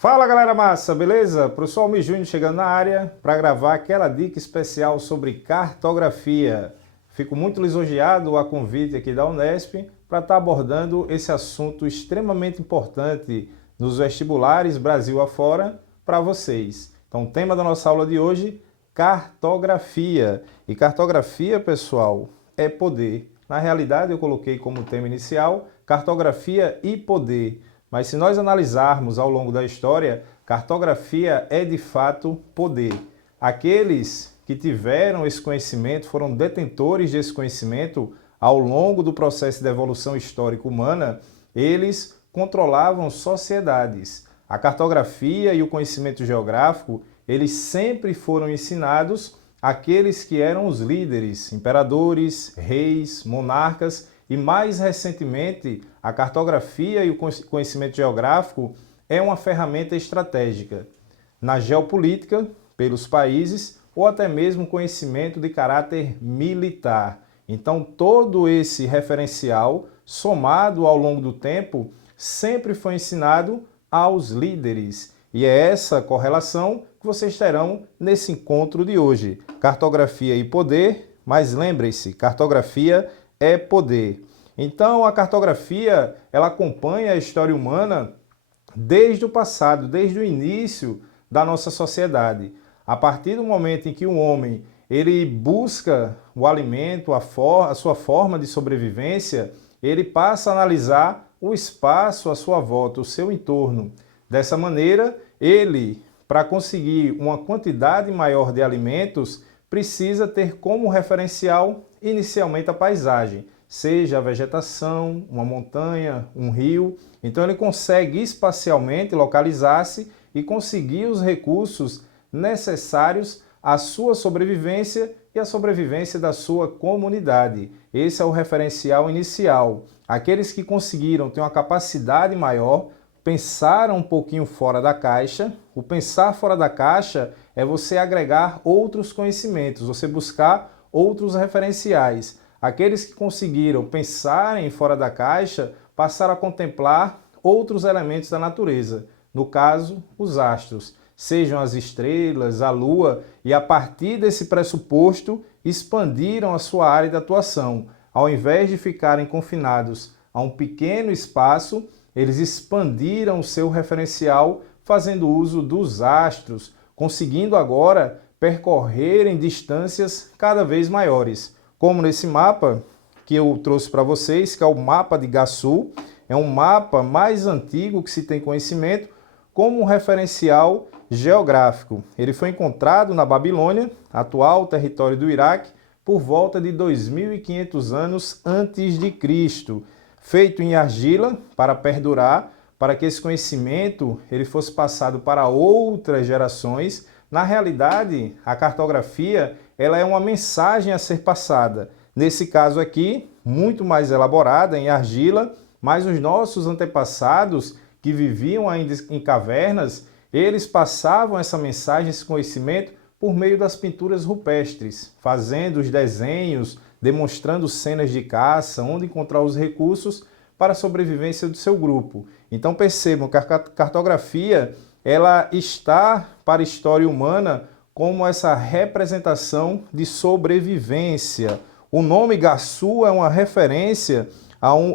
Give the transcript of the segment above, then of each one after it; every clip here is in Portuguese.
Fala galera massa, beleza? Professor Almir Júnior chegando na área para gravar aquela dica especial sobre cartografia. Fico muito lisonjeado a convite aqui da Unesp para estar abordando esse assunto extremamente importante nos vestibulares Brasil afora para vocês. Então, o tema da nossa aula de hoje, cartografia. E cartografia, pessoal, é poder. Na realidade, eu coloquei como tema inicial cartografia e poder. Mas se nós analisarmos ao longo da história, cartografia é de fato poder. Aqueles que tiveram esse conhecimento, foram detentores desse conhecimento ao longo do processo de evolução histórica humana, eles controlavam sociedades. A cartografia e o conhecimento geográfico, eles sempre foram ensinados àqueles que eram os líderes, imperadores, reis, monarcas, e mais recentemente, a cartografia e o conhecimento geográfico é uma ferramenta estratégica na geopolítica, pelos países, ou até mesmo conhecimento de caráter militar. Então, todo esse referencial, somado ao longo do tempo, sempre foi ensinado aos líderes. E é essa correlação que vocês terão nesse encontro de hoje. Cartografia e poder, mas lembrem-se, cartografia é poder. Então, a cartografia, ela acompanha a história humana desde o passado, desde o início da nossa sociedade. A partir do momento em que o homem ele busca o alimento, a sua forma de sobrevivência, ele passa a analisar o espaço à sua volta, o seu entorno. Dessa maneira, ele, para conseguir uma quantidade maior de alimentos, precisa ter como referencial inicialmente a paisagem, seja a vegetação, uma montanha, um rio. Então ele consegue espacialmente localizar-se e conseguir os recursos necessários à sua sobrevivência e à sobrevivência da sua comunidade. Esse é o referencial inicial. Aqueles que conseguiram ter uma capacidade maior, pensaram um pouquinho fora da caixa. O pensar fora da caixa é você agregar outros conhecimentos, você buscar outros referenciais. Aqueles que conseguiram pensarem fora da caixa passaram a contemplar outros elementos da natureza, no caso, os astros, sejam as estrelas, a lua, e a partir desse pressuposto expandiram a sua área de atuação. Ao invés de ficarem confinados a um pequeno espaço, eles expandiram o seu referencial fazendo uso dos astros, conseguindo agora percorrerem distâncias cada vez maiores. Como nesse mapa que eu trouxe para vocês, que é o mapa de Gassu, é um mapa mais antigo que se tem conhecimento como um referencial geográfico. Ele foi encontrado na Babilônia, atual território do Iraque, por volta de 2.500 anos antes de Cristo, feito em argila para perdurar, para que esse conhecimento ele fosse passado para outras gerações. Na realidade, a cartografia ela é uma mensagem a ser passada. Nesse caso aqui, muito mais elaborada em argila, mas os nossos antepassados que viviam ainda em cavernas, eles passavam essa mensagem, esse conhecimento por meio das pinturas rupestres, fazendo os desenhos, demonstrando cenas de caça, onde encontrar os recursos para a sobrevivência do seu grupo. Então percebam que a cartografia ela está para a história humana como essa representação de sobrevivência. O nome Gassu é uma referência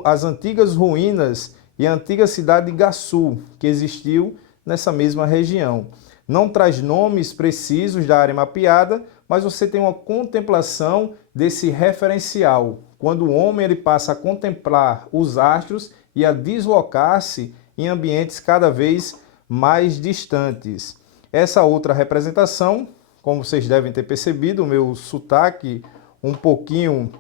às antigas ruínas e à antiga cidade de Gassu, que existiu nessa mesma região. Não traz nomes precisos da área mapeada, mas você tem uma contemplação desse referencial, quando o homem ele passa a contemplar os astros e a deslocar-se em ambientes cada vez mais distantes. Essa outra representação, como vocês devem ter percebido, o meu sotaque um pouquinho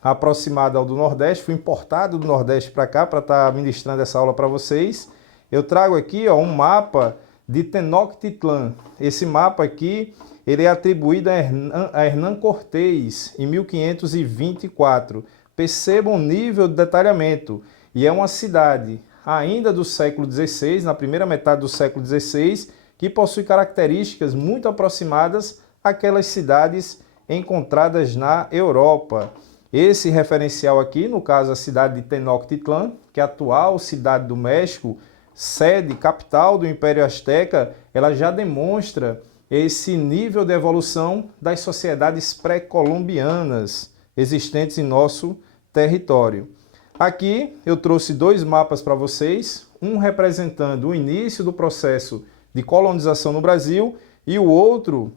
aproximado ao do Nordeste, fui importado do Nordeste para cá para estar ministrando essa aula para vocês. Eu trago aqui um mapa de Tenochtitlan. Esse mapa aqui ele é atribuído a Hernán Cortés em 1524. Percebam o nível de detalhamento. E é uma cidade ainda do século XVI, na primeira metade do século XVI, que possui características muito aproximadas àquelas cidades encontradas na Europa. Esse referencial aqui, no caso a cidade de Tenochtitlan, que é a atual cidade do México, sede, capital do Império Azteca, ela já demonstra esse nível de evolução das sociedades pré-colombianas existentes em nosso território. Aqui eu trouxe dois mapas para vocês, um representando o início do processo de colonização no Brasil e o outro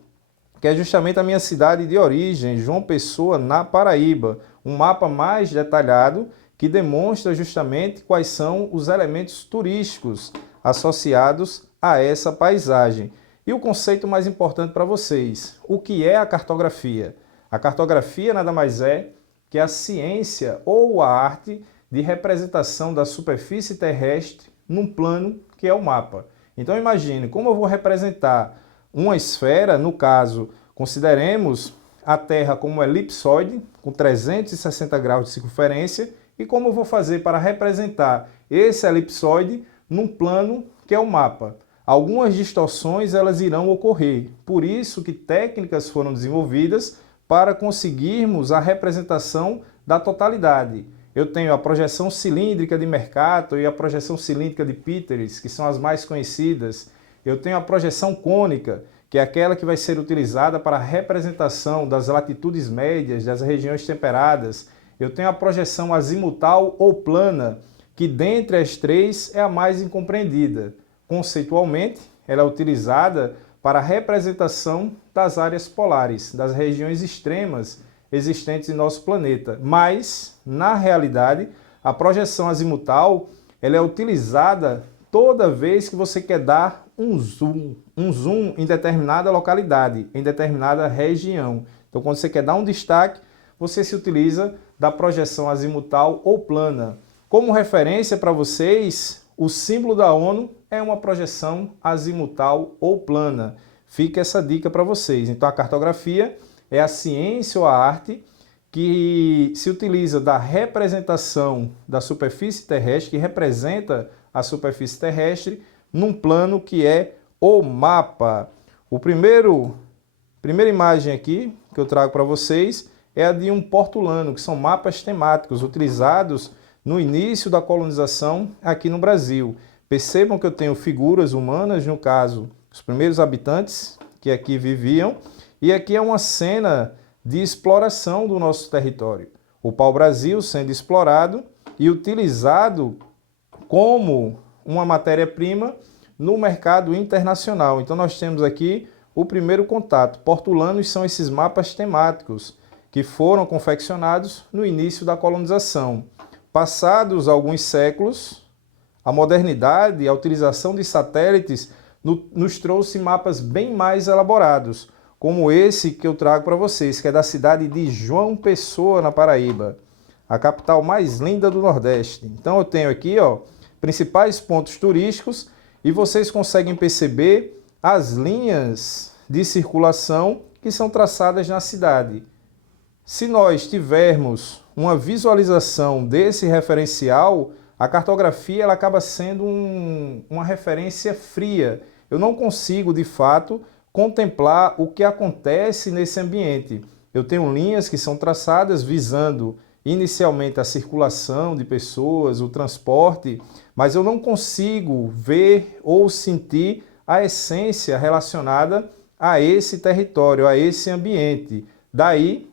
que é justamente a minha cidade de origem, João Pessoa, na Paraíba. Um mapa mais detalhado que demonstra justamente quais são os elementos turísticos associados a essa paisagem. E o conceito mais importante para vocês, o que é a cartografia? A cartografia nada mais é que a ciência ou a arte de representação da superfície terrestre num plano que é o mapa. Então imagine como eu vou representar uma esfera, no caso, consideremos a Terra como elipsoide, com 360 graus de circunferência, e como eu vou fazer para representar esse elipsoide num plano que é o mapa. Algumas distorções elas irão ocorrer, por isso que técnicas foram desenvolvidas para conseguirmos a representação da totalidade. Eu tenho a projeção cilíndrica de Mercator e a projeção cilíndrica de Píteres, que são as mais conhecidas. Eu tenho a projeção cônica, que é aquela que vai ser utilizada para a representação das latitudes médias, das regiões temperadas. Eu tenho a projeção azimutal ou plana, que dentre as três é a mais incompreendida. Conceitualmente, ela é utilizada para a representação das áreas polares, das regiões extremas existentes em nosso planeta. Mas, na realidade, a projeção azimutal ela é utilizada toda vez que você quer dar um zoom em determinada localidade, em determinada região. Então, quando você quer dar um destaque, você se utiliza da projeção azimutal ou plana. Como referência para vocês, o símbolo da ONU é uma projeção azimutal ou plana. Fica essa dica para vocês. Então, a cartografia é a ciência ou a arte que se utiliza da representação da superfície terrestre, que representa a superfície terrestre, num plano que é o mapa. Primeira imagem aqui que eu trago para vocês é a de um portulano, que são mapas temáticos utilizados no início da colonização aqui no Brasil. Percebam que eu tenho figuras humanas, no caso, os primeiros habitantes que aqui viviam, e aqui é uma cena de exploração do nosso território. O pau-brasil sendo explorado e utilizado como uma matéria-prima no mercado internacional. Então nós temos aqui o primeiro contato. Portulanos são esses mapas temáticos que foram confeccionados no início da colonização. Passados alguns séculos, a modernidade e a utilização de satélites nos trouxe mapas bem mais elaborados, como esse que eu trago para vocês, que é da cidade de João Pessoa, na Paraíba, a capital mais linda do Nordeste. Então eu tenho aqui, principais pontos turísticos e vocês conseguem perceber as linhas de circulação que são traçadas na cidade. Se nós tivermos uma visualização desse referencial, a cartografia ela acaba sendo uma referência fria. Eu não consigo, de fato, contemplar o que acontece nesse ambiente. Eu tenho linhas que são traçadas visando inicialmente a circulação de pessoas, o transporte, mas eu não consigo ver ou sentir a essência relacionada a esse território, a esse ambiente. Daí,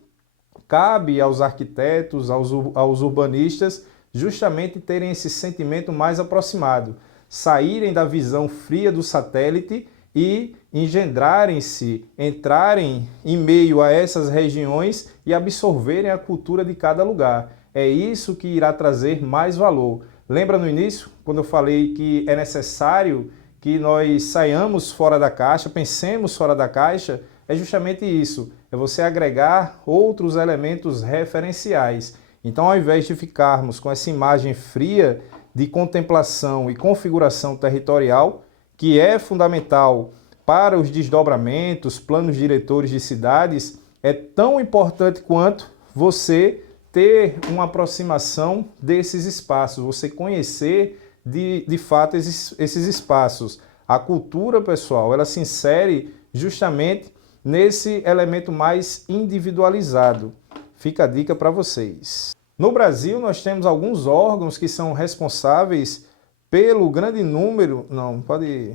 cabe aos arquitetos, aos urbanistas, justamente terem esse sentimento mais aproximado, saírem da visão fria do satélite e engendrarem-se, entrarem em meio a essas regiões e absorverem a cultura de cada lugar. É isso que irá trazer mais valor. Lembra no início, quando eu falei que é necessário que nós saiamos fora da caixa, pensemos fora da caixa? É justamente isso, é você agregar outros elementos referenciais. Então, ao invés de ficarmos com essa imagem fria de contemplação e configuração territorial, que é fundamental para os desdobramentos, planos diretores de cidades, é tão importante quanto você ter uma aproximação desses espaços, você conhecer de fato esses espaços. A cultura, pessoal, ela se insere justamente nesse elemento mais individualizado. Fica a dica para vocês. No Brasil, nós temos alguns órgãos que são responsáveis pelo grande número... Não, pode...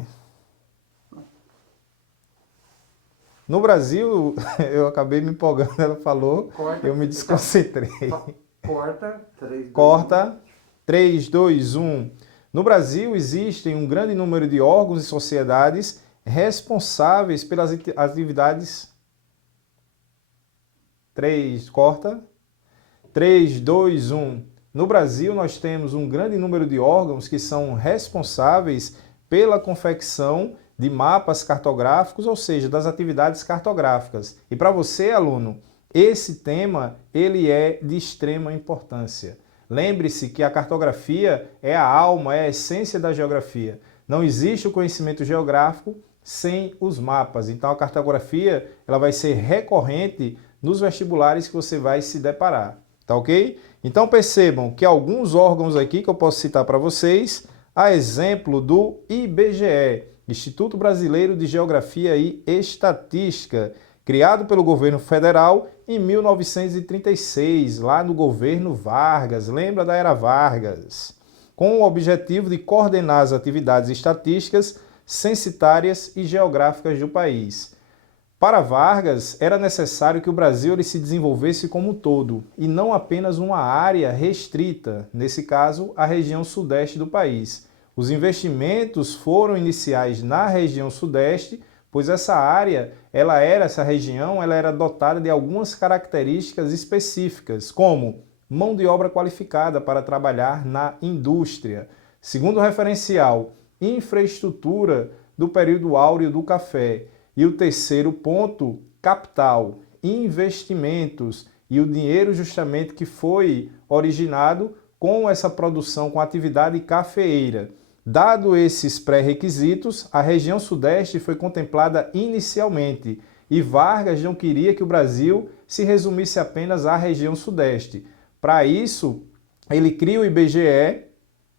No Brasil, eu acabei me empolgando, ela falou, Corta, eu me desconcentrei. Corta, 3, 2, Corta, 3, 2, 1. No Brasil, existem um grande número de órgãos e sociedades responsáveis pelas atividades... 3, corta. 3, 2, 1. No Brasil, nós temos um grande número de órgãos que são responsáveis pela confecção de mapas cartográficos, ou seja, das atividades cartográficas. E para você, aluno, esse tema ele é de extrema importância. Lembre-se que a cartografia é a alma, é a essência da geografia. Não existe o conhecimento geográfico sem os mapas. Então a cartografia ela vai ser recorrente nos vestibulares que você vai se deparar. Tá ok? Então percebam que alguns órgãos aqui que eu posso citar para vocês, a exemplo do IBGE, Instituto Brasileiro de Geografia e Estatística, criado pelo governo federal em 1936, lá no governo Vargas, lembra da era Vargas, com o objetivo de coordenar as atividades estatísticas, censitárias e geográficas do país. Para Vargas, era necessário que o Brasil ele se desenvolvesse como um todo, e não apenas uma área restrita, nesse caso, a região sudeste do país. Os investimentos foram iniciais na região sudeste, pois essa área, essa região era dotada de algumas características específicas, como mão de obra qualificada para trabalhar na indústria. Segundo referencial, infraestrutura do período áureo do café. E o terceiro ponto, capital, investimentos e o dinheiro justamente que foi originado com essa produção, com a atividade cafeeira. Dado esses pré-requisitos, a região sudeste foi contemplada inicialmente e Vargas não queria que o Brasil se resumisse apenas à região sudeste. Para isso, ele cria o IBGE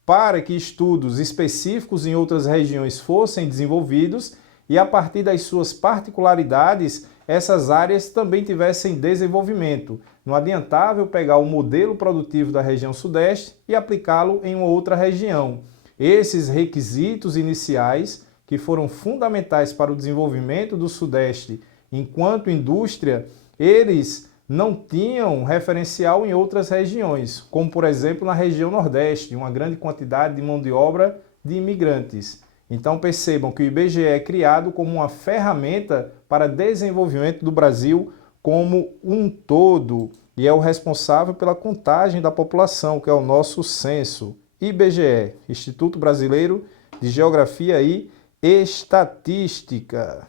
para que estudos específicos em outras regiões fossem desenvolvidos e a partir das suas particularidades, essas áreas também tivessem desenvolvimento. Não adiantava eu pegar o modelo produtivo da região sudeste e aplicá-lo em uma outra região. Esses requisitos iniciais, que foram fundamentais para o desenvolvimento do sudeste enquanto indústria, eles não tinham referencial em outras regiões, como por exemplo na região nordeste, uma grande quantidade de mão de obra de imigrantes. Então percebam que o IBGE é criado como uma ferramenta para desenvolvimento do Brasil como um todo e é o responsável pela contagem da população, que é o nosso censo. IBGE, Instituto Brasileiro de Geografia e Estatística.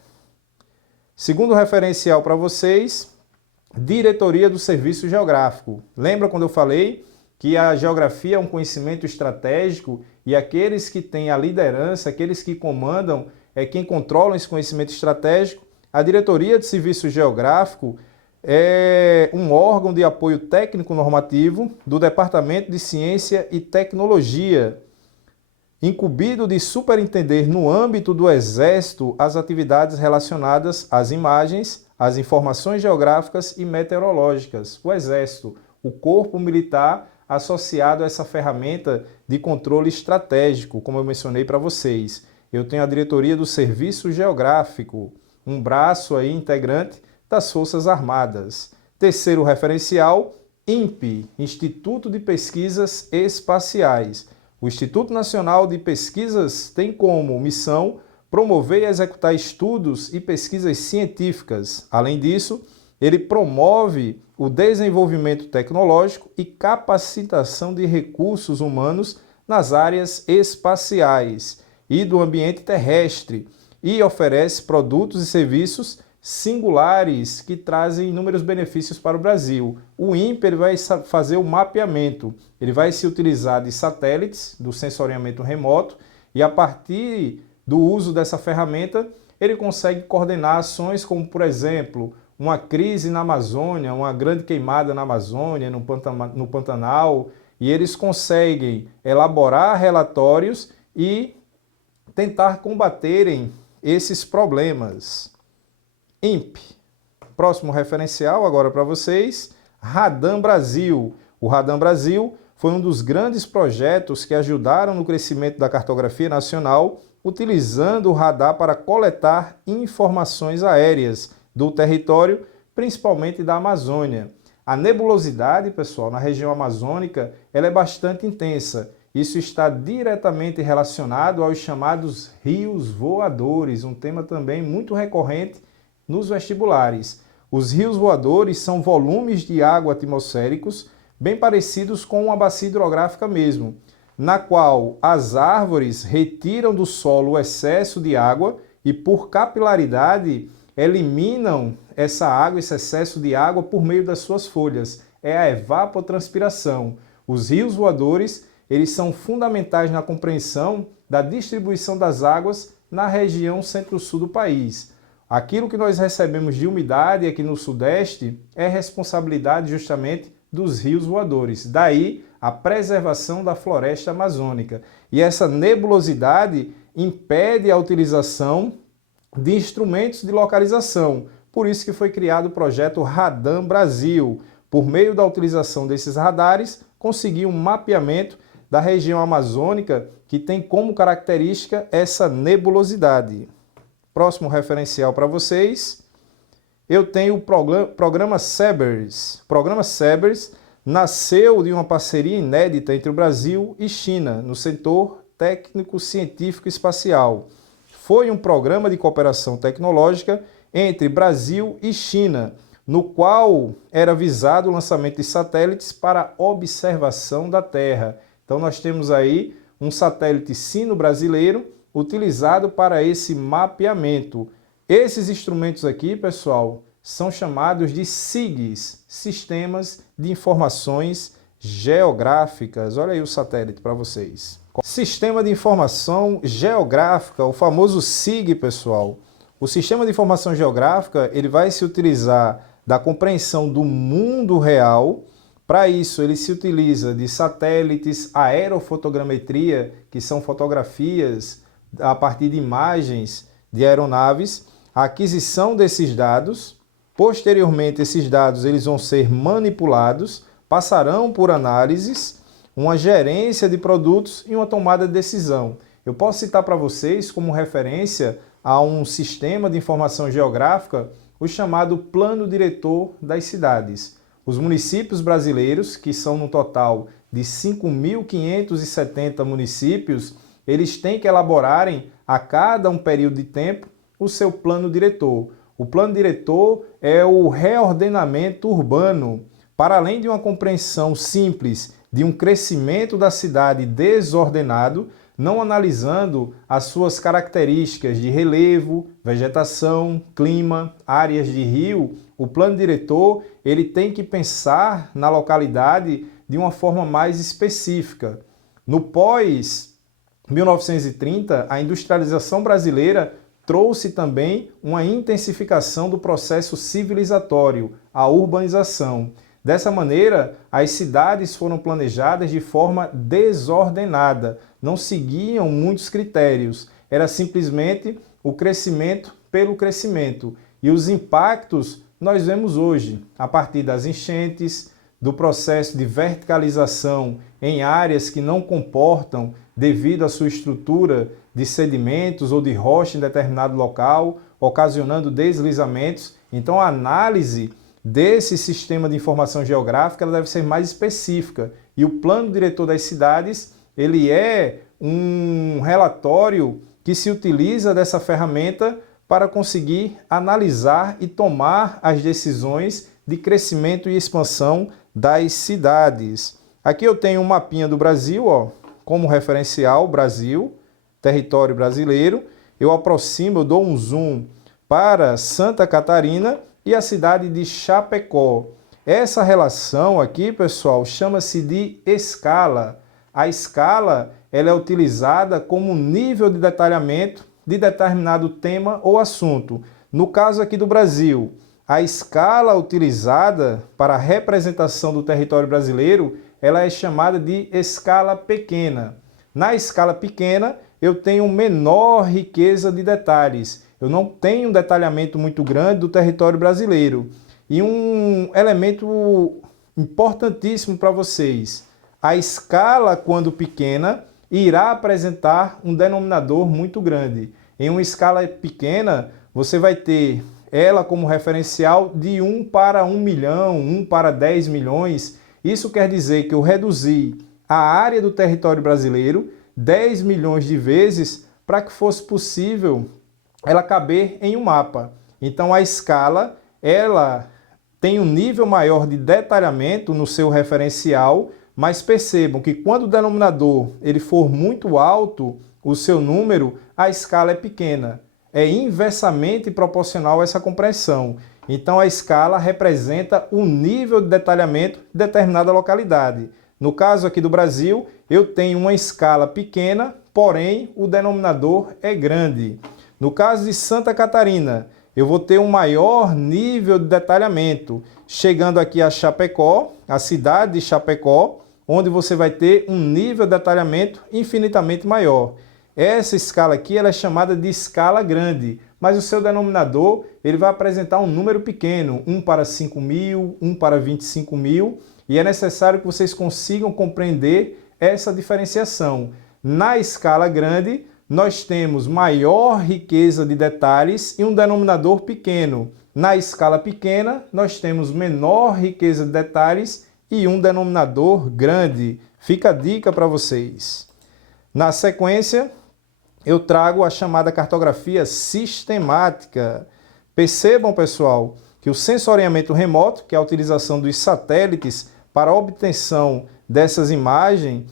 Segundo referencial para vocês, Diretoria do Serviço Geográfico. Lembra quando eu falei que a geografia é um conhecimento estratégico e aqueles que têm a liderança, aqueles que comandam, é quem controla esse conhecimento estratégico? A Diretoria de Serviço Geográfico é um órgão de apoio técnico-normativo do Departamento de Ciência e Tecnologia, incumbido de superintender no âmbito do Exército as atividades relacionadas às imagens, às informações geográficas e meteorológicas. O Exército, o corpo militar associado a essa ferramenta de controle estratégico, como eu mencionei para vocês. Eu tenho a Diretoria do Serviço Geográfico, um braço aí integrante das Forças Armadas. Terceiro referencial, INPE, Instituto de Pesquisas Espaciais. O Instituto Nacional de Pesquisas tem como missão promover e executar estudos e pesquisas científicas. Além disso, ele promove o desenvolvimento tecnológico e capacitação de recursos humanos nas áreas espaciais e do ambiente terrestre e oferece produtos e serviços singulares que trazem inúmeros benefícios para o Brasil. O INPE vai fazer o mapeamento, ele vai se utilizar de satélites, do sensoriamento remoto, e a partir do uso dessa ferramenta, ele consegue coordenar ações como, por exemplo, uma crise na Amazônia, uma grande queimada na Amazônia, no Pantanal, e eles conseguem elaborar relatórios e tentar combaterem esses problemas. INPE. Próximo referencial agora para vocês, Radam Brasil. O Radam Brasil foi um dos grandes projetos que ajudaram no crescimento da cartografia nacional, utilizando o radar para coletar informações aéreas do território, principalmente da Amazônia. A nebulosidade, pessoal, na região amazônica, ela é bastante intensa. Isso está diretamente relacionado aos chamados rios voadores, um tema também muito recorrente nos vestibulares. Os rios voadores são volumes de água atmosféricos bem parecidos com uma bacia hidrográfica mesmo, na qual as árvores retiram do solo o excesso de água e, por capilaridade, eliminam essa água, esse excesso de água, por meio das suas folhas. É a evapotranspiração. Os rios voadores, eles são fundamentais na compreensão da distribuição das águas na região centro-sul do país. Aquilo que nós recebemos de umidade aqui no Sudeste é responsabilidade justamente dos rios voadores. Daí a preservação da floresta amazônica. E essa nebulosidade impede a utilização de instrumentos de localização. Por isso que foi criado o projeto Radam Brasil. Por meio da utilização desses radares, conseguir um mapeamento da região amazônica que tem como característica essa nebulosidade. Próximo referencial para vocês, eu tenho o programa SEBERS. O programa SEBERS nasceu de uma parceria inédita entre o Brasil e China no setor técnico, científico e espacial. Foi um programa de cooperação tecnológica entre Brasil e China, no qual era visado o lançamento de satélites para observação da Terra. Então nós temos aí um satélite sino-brasileiro utilizado para esse mapeamento. Esses instrumentos aqui, pessoal, são chamados de SIGs, Sistemas de Informações Geográficas. Olha aí o satélite para vocês. Sistema de Informação Geográfica, o famoso SIG, pessoal. O Sistema de Informação Geográfica, ele vai se utilizar da compreensão do mundo real. Para isso, ele se utiliza de satélites, aerofotogrametria, que são fotografias a partir de imagens de aeronaves, a aquisição desses dados. Posteriormente, esses dados eles vão ser manipulados, passarão por análises, uma gerência de produtos e uma tomada de decisão. Eu posso citar para vocês como referência a um sistema de informação geográfica, o chamado Plano Diretor das Cidades. Os municípios brasileiros, que são no total de 5.570 municípios, eles têm que elaborarem a cada um período de tempo o seu plano diretor. O plano diretor é o reordenamento urbano. Para além de uma compreensão simples de um crescimento da cidade desordenado, não analisando as suas características de relevo, vegetação, clima, áreas de rio, o plano diretor ele tem que pensar na localidade de uma forma mais específica. No pós-1930, a industrialização brasileira trouxe também uma intensificação do processo civilizatório, a urbanização. Dessa maneira, as cidades foram planejadas de forma desordenada, não seguiam muitos critérios, era simplesmente o crescimento pelo crescimento. E os impactos nós vemos hoje, a partir das enchentes, do processo de verticalização em áreas que não comportam devido à sua estrutura de sedimentos ou de rocha em determinado local, ocasionando deslizamentos. Então a análise desse sistema de informação geográfica ela deve ser mais específica. E o plano diretor das cidades, ele é um relatório que se utiliza dessa ferramenta para conseguir analisar e tomar as decisões de crescimento e expansão das cidades. Aqui eu tenho um mapinha do Brasil, ó, como referencial, Brasil, território brasileiro. Eu aproximo, eu dou um zoom para Santa Catarina e a cidade de Chapecó. Essa relação aqui, pessoal, chama-se de escala. A escala ela é utilizada como nível de detalhamento de determinado tema ou assunto. No caso aqui do Brasil, a escala utilizada para a representação do território brasileiro, ela é chamada de escala pequena. Na escala pequena, eu tenho menor riqueza de detalhes. Eu não tenho um detalhamento muito grande do território brasileiro. E um elemento importantíssimo para vocês, A escala, quando pequena, irá apresentar um denominador muito grande. Em uma escala pequena, você vai ter ela como referencial de 1 para 1 milhão, 1 para 10 milhões. Isso quer dizer que eu reduzi a área do território brasileiro 10 milhões de vezes para que fosse possível ela caber em um mapa. Então a escala, ela tem um nível maior de detalhamento no seu referencial, mas percebam que quando o denominador ele for muito alto, o seu número, a escala é pequena. É inversamente proporcional a essa compreensão. Então a escala representa o nível de detalhamento de determinada localidade. No caso aqui do Brasil, eu tenho uma escala pequena, porém o denominador é grande. No caso de Santa Catarina, eu vou ter um maior nível de detalhamento, chegando aqui a Chapecó, a cidade de Chapecó, onde você vai ter um nível de detalhamento infinitamente maior. Essa escala aqui ela é chamada de escala grande, mas o seu denominador ele vai apresentar um número pequeno, 1 para 5 mil, 1 para 25 mil, e é necessário que vocês consigam compreender essa diferenciação. Na escala grande, nós temos maior riqueza de detalhes e um denominador pequeno. Na escala pequena, nós temos menor riqueza de detalhes e um denominador grande. Fica a dica para vocês. Na sequência, eu trago a chamada cartografia sistemática. Percebam, pessoal, que o sensoriamento remoto, que é a utilização dos satélites para a obtenção dessas imagens,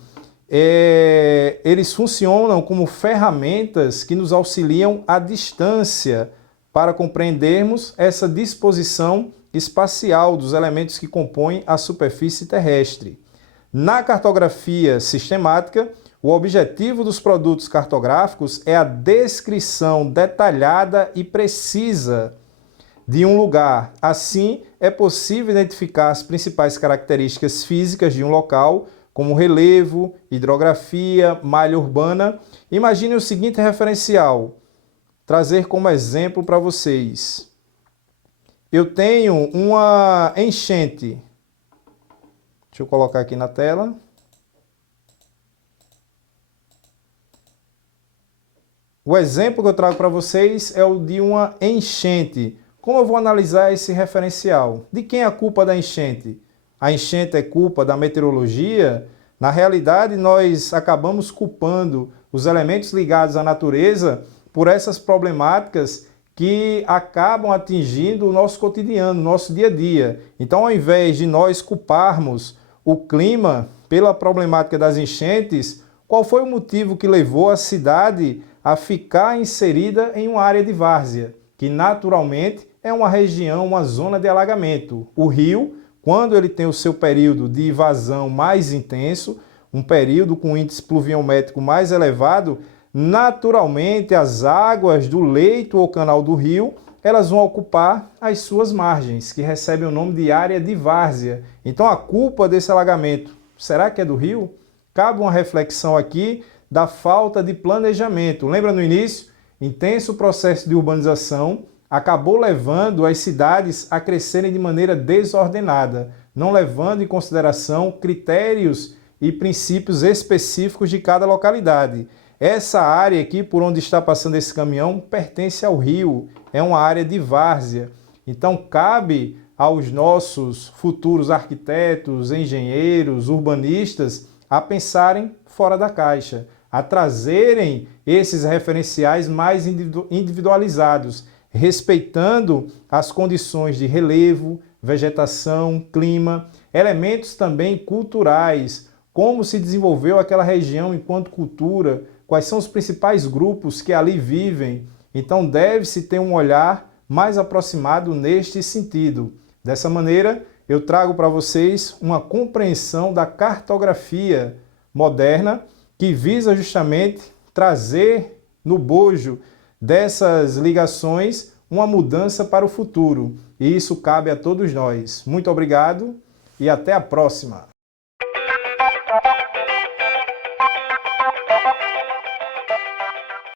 eles funcionam como ferramentas que nos auxiliam à distância para compreendermos essa disposição espacial dos elementos que compõem a superfície terrestre. Na cartografia sistemática, o objetivo dos produtos cartográficos é a descrição detalhada e precisa de um lugar. Assim, é possível identificar as principais características físicas de um local, como relevo, hidrografia, malha urbana. Imagine o seguinte referencial, trazer como exemplo para vocês. Eu tenho uma enchente. Deixa eu colocar aqui na tela. O exemplo que eu trago para vocês é o de uma enchente. Como eu vou analisar esse referencial? De quem é a culpa da enchente? A enchente é culpa da meteorologia? Na realidade, nós acabamos culpando os elementos ligados à natureza por essas problemáticas que acabam atingindo o nosso cotidiano, o nosso dia a dia. Então, ao invés de nós culparmos o clima pela problemática das enchentes, qual foi o motivo que levou a cidade a ficar inserida em uma área de várzea, que naturalmente é uma região, uma zona de alagamento? O rio, quando ele tem o seu período de vazão mais intenso, um período com índice pluviométrico mais elevado, naturalmente as águas do leito ou canal do rio, elas vão ocupar as suas margens, que recebem o nome de área de várzea. Então a culpa desse alagamento, será que é do rio? Cabe uma reflexão aqui da falta de planejamento. Lembra no início? Intenso processo de urbanização acabou levando as cidades a crescerem de maneira desordenada, não levando em consideração critérios e princípios específicos de cada localidade. Essa área aqui, por onde está passando esse caminhão, pertence ao rio, é uma área de várzea. Então cabe aos nossos futuros arquitetos, engenheiros, urbanistas a pensarem fora da caixa, a trazerem esses referenciais mais individualizados, respeitando as condições de relevo, vegetação, clima, elementos também culturais, como se desenvolveu aquela região enquanto cultura, quais são os principais grupos que ali vivem. Então deve-se ter um olhar mais aproximado neste sentido. Dessa maneira, eu trago para vocês uma compreensão da cartografia moderna que visa justamente trazer no bojo dessas ligações uma mudança para o futuro. E isso cabe a todos nós. Muito obrigado e até a próxima!